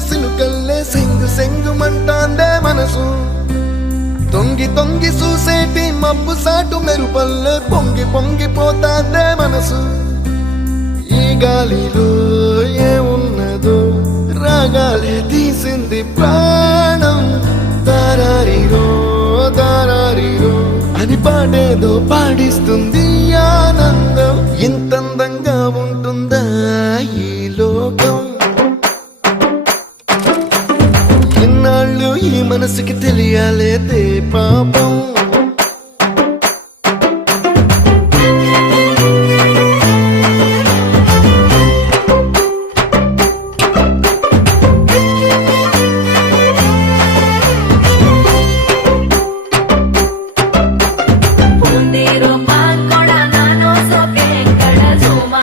సినుకల్లే సెంగు సెంగుమంటాందే మనసు తొంగి తొంగి చూసేటి మబ్బు సాటు మెరుపల్లే పొంగి పొంగిపోతాందే మనసు ఈ గాలిలో ఏమున్నదో రాగాలే తీసింది ప్రాణం దారారిరో దారారిరో అని పాడేదో పాడిస్తుంది ఆనందం ఇంత